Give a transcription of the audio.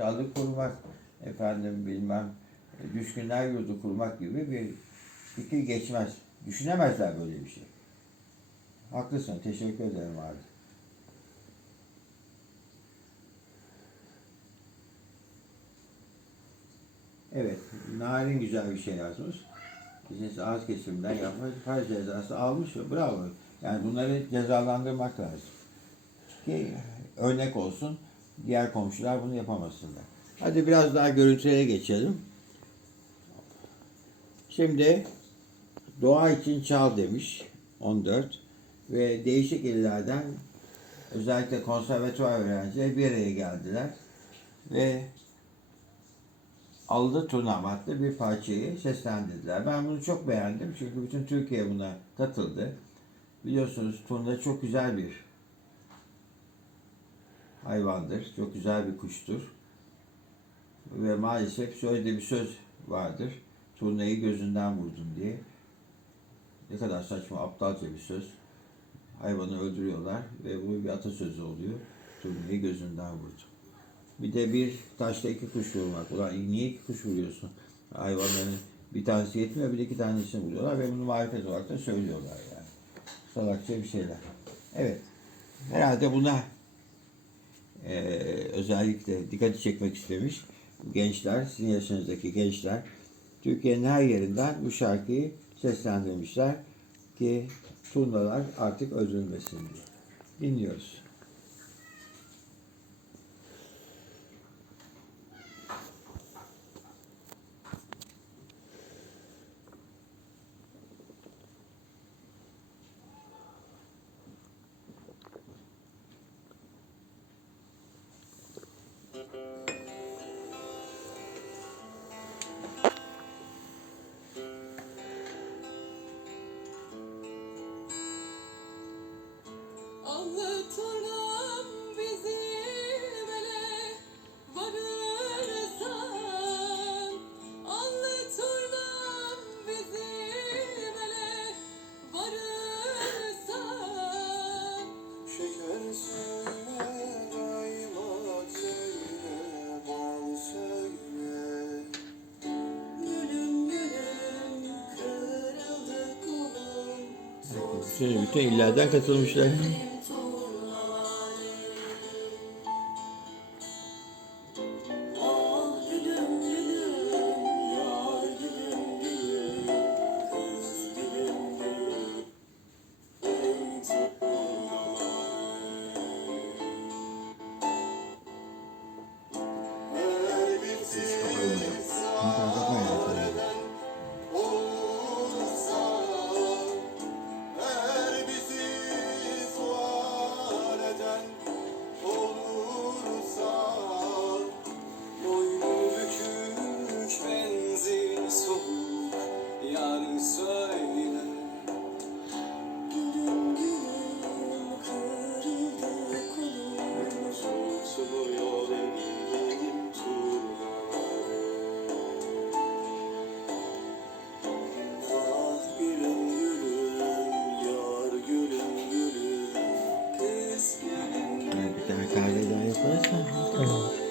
dalı kurmak, efendim bilmem düşkünler yurdu kurmak gibi bir fikir geçmez. Düşünemezler böyle bir şey. Haklısın. Teşekkür ederim abi. Evet. Narin güzel bir şey yazmış. Bizi ağız kesimden yapmış. Her cezası almış. Bravo. Yani bunları cezalandırmak lazım. Ki örnek olsun. Diğer komşular bunu yapamasınlar. Hadi biraz daha görüntülere geçelim. Şimdi doğa için çal demiş 14 ve değişik illerden özellikle konservatuvar öğrencileri bir araya geldiler ve Aldı Turnam adlı bir parçayı seslendirdiler. Ben bunu çok beğendim çünkü bütün Türkiye buna katıldı. Biliyorsunuz turna çok güzel bir hayvandır. Çok güzel bir kuştur. Ve maalesef şöyle bir söz vardır. Turnayı gözünden vurdum diye. Ne kadar saçma, aptalca bir söz. Hayvanı öldürüyorlar ve bu bir atasözü oluyor. Turnayı gözünden vurdum. Bir de bir taşla iki kuş vurmak. Ulan niye iki kuş vuruyorsun? Hayvanların bir tanesi yetmiyor, bir de iki tanesini vuruyorlar ve bunu marifet olarak da söylüyorlar yani. Salakça bir şeyler. Evet. Herhalde buna eee, özellikle dikkati çekmek istemiş gençler, sizin yaşınızdaki gençler Türkiye'nin her yerinden bu şarkıyı seslendirmişler ki turnalar artık öldürülmesin diye. Dinliyoruz. Bütün, bütün illerden katılmışlar. Nagkagay tayo pa. Oo.